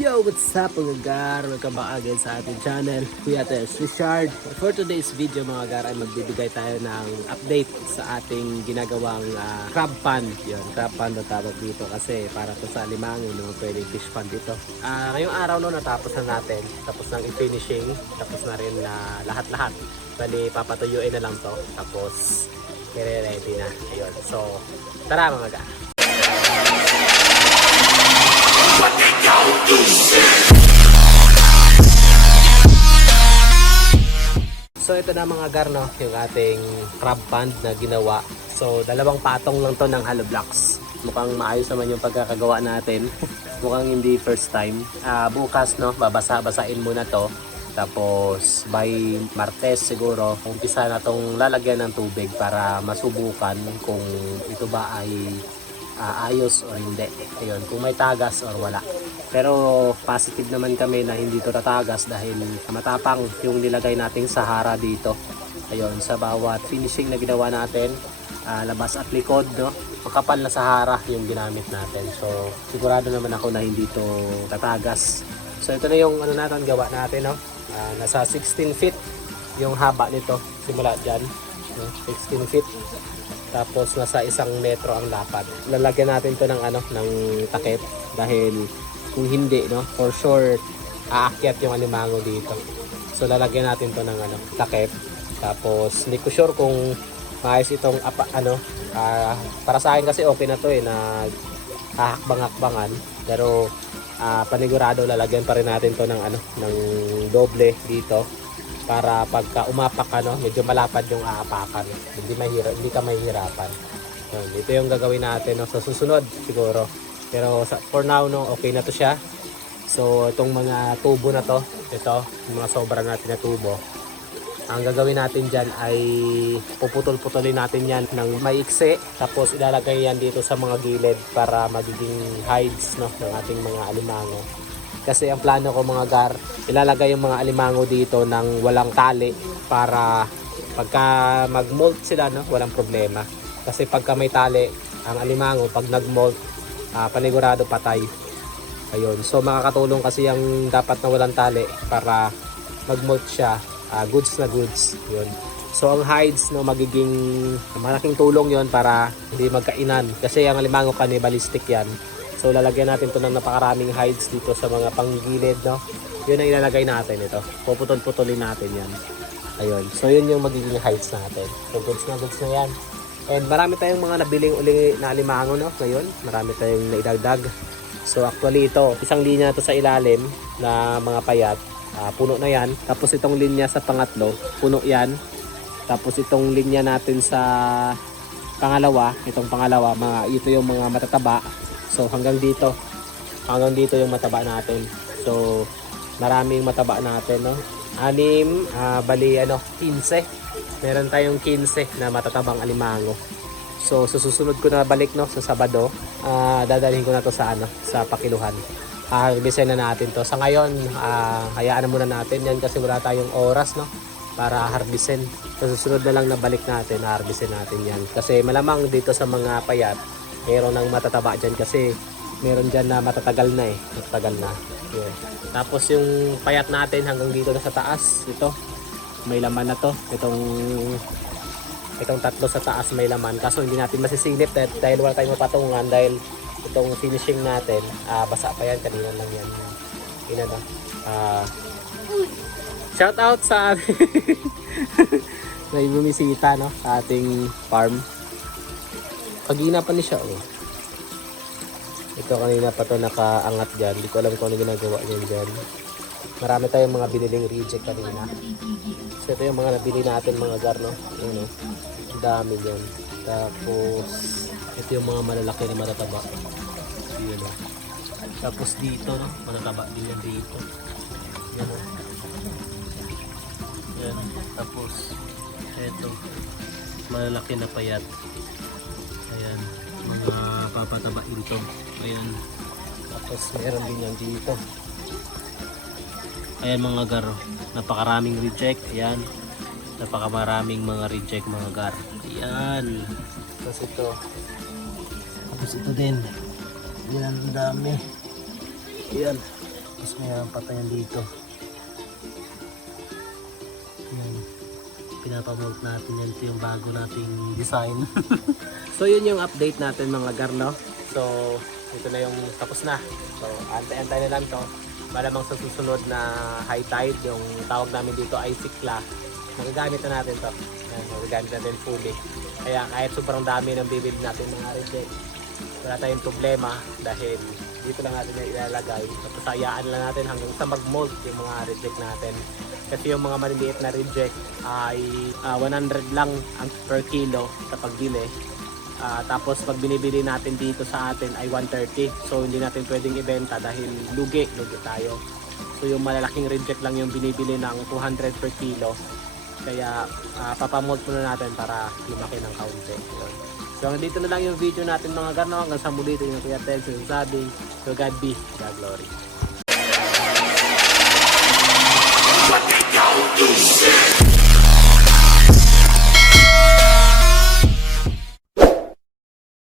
Yo, what's up mga gar? Welcome back again sa ating channel, Kuya Tess Richard. For today's video mga gar ay magbibigay tayo ng update sa ating ginagawang crab pond. Yun, crab pond na tawag dito kasi para to sa alimangin naman pwedeng fish pond dito. Ngayong araw no, natapos na natin. Tapos nang i-finishing, tapos na rin lahat-lahat. Bali, papatuyuin na lang to. Tapos, i-ready na. Ayun. So, tara mga gar. So ito na mga gar no, yung ating crab pond na ginawa. So dalawang patong lang to ng hollow blocks. Mukhang maayos naman yung pagkakagawa natin. Mukhang hindi first time. Bukas no, babasain muna to. Tapos by Martes siguro, umpisa na tong lalagyan ng tubig para masubukan kung ito ba ay ayos o hindi. Ayun, kung may tagas or wala. Pero positive naman kami na hindi to tatagas dahil matapang yung nilagay nating Sahara dito. Ayun, sa bawat finishing na ginawa natin, labas at likod, no? Makapal na Sahara yung ginamit natin. So sigurado naman ako na hindi to tatagas. So ito na yung ano natin, gawa natin, no? Nasa 16 feet yung haba nito. Simula dyan, no? 16 feet. Tapos nasa 1 metro ang lapad. Lalagyan natin to ng ng takip dahil kung hindi no, for sure aakyat yung alimango dito. So lalagyan natin to ng takip. Tapos hindi ko sure kung maayos itong para sa akin kasi okay na to na hahakbang-hakbangan. Pero panigurado lalagyan pa rin natin to ng ng doble dito para pagka umapak medyo malapad yung aapakan. Hindi ka mahihirapan. Ito yung gagawin natin no, sa susunod siguro. Pero for now no, okay na to siya. So itong mga tubo na to, ito yung mga sobra natin na tubo. Ang gagawin natin dyan ay puputol-putulin natin yan ng maiksi. Tapos ilalagay yan dito sa mga gilid para magiging hides no, ng ating mga alimango. Kasi ang plano ko mga gar, ilalagay yung mga alimango dito ng walang tali para pagka mag-molt sila no, walang problema. Kasi pagka may tali, ang alimango pag nag-molt, panigurado patay. Ayun, so makakatulong kasi yung dapat na walang tali para mag-molt siya, goods na goods. Yun. So ang hides no, magiging malaking tulong yon para hindi magkainan kasi ang alimango cannibalistic yan. So lalagyan natin to ng napakaraming hides dito sa mga panggilid no. Yun ang ilalagay natin ito. Puputol-putulin natin yan. Ayun. So yun yung magiging hides natin. So goods na yan. And marami tayong mga nabiling uli na alimango no ngayon. Marami tayong naidagdag. So actually ito, isang linya to sa ilalim na mga payat. Puno na yan. Tapos itong linya sa pangatlo, puno yan. Tapos itong linya natin sa pangalawa, ito yung mga matataba. So hanggang dito yung mataba natin. So maraming mataba natin no. 6, bali 15. Meron tayong 15 na matatabang alimango. So susunod ko na balik no sa Sabado, dadalhin ko na to sa sa pakiluhan. Harbisin na natin to. Sa ngayon, hayaan na muna natin yan kasi wala tayong oras no para harbisin. Sa susunod na lang na balik natin, harbisin natin yan. Kasi malamang dito sa mga payat, meron ng matataba dyan kasi meron dyan na matatagal na Matatagal na. Yun. Tapos yung payat natin hanggang dito na sa taas, ito, may laman na to. Itong tatlo sa taas may laman. Kaso hindi natin masisilip dahil wala tayong mapatungan dahil itong finishing natin, basa pa yan, kanina lang yan. Shout out sa may bumisita no, sa ating farm. Kagina pa ni siya Ito kanina pa to nakaangat dyan. Hindi ko alam kung ano ginagawa niyan dyan. Marami tayong mga biniling reject kanina. So ito yung mga nabili natin mga gar no. Ang dami dyan. Tapos ito yung mga malalaki na matataba. Yun Tapos dito no, matataba din yan dito. Yan Yan. Tapos ito malalaki na payat. Ayan, mga papataba ito. Ayan. Tapos meron din yan dito. Ayan mga gar, napakaraming reject. Ayan, napakamaraming mga reject mga gar. Ayan. Tapos ito din. Yan, ang dami. Ayan. Tapos mayroon pa tayo dito. Yan. Pinapamulot natin yan. Ito yung bago nating design. So yun yung update natin mga garno. So ito na yung tapos na. So antay na lang to. Malamang sa susunod na high tide, yung tawag namin dito ay sikla. Magagamit na natin to. Yan, magagamit natin fully. Kaya kahit sobrang dami ng bibili natin mga reject, wala tayong problema dahil dito lang natin yung ilalagay. Tapos hayaan lang natin hanggang sa mag-mold yung mga reject natin. Kasi yung mga maliliit na reject ay 100 lang ang per kilo sa pagbili. Tapos pag binibili natin dito sa atin ay 130. So hindi natin pwedeng ibenta dahil lugi tayo. So yung malalaking reject lang yung binibili ng 200 per kilo. Kaya papamold muna natin para lumaki ng kaunti. So dito na lang yung video natin mga garno. Hanggang sa muli ito yung Kuya Ted sinasabing, so God be, God glory.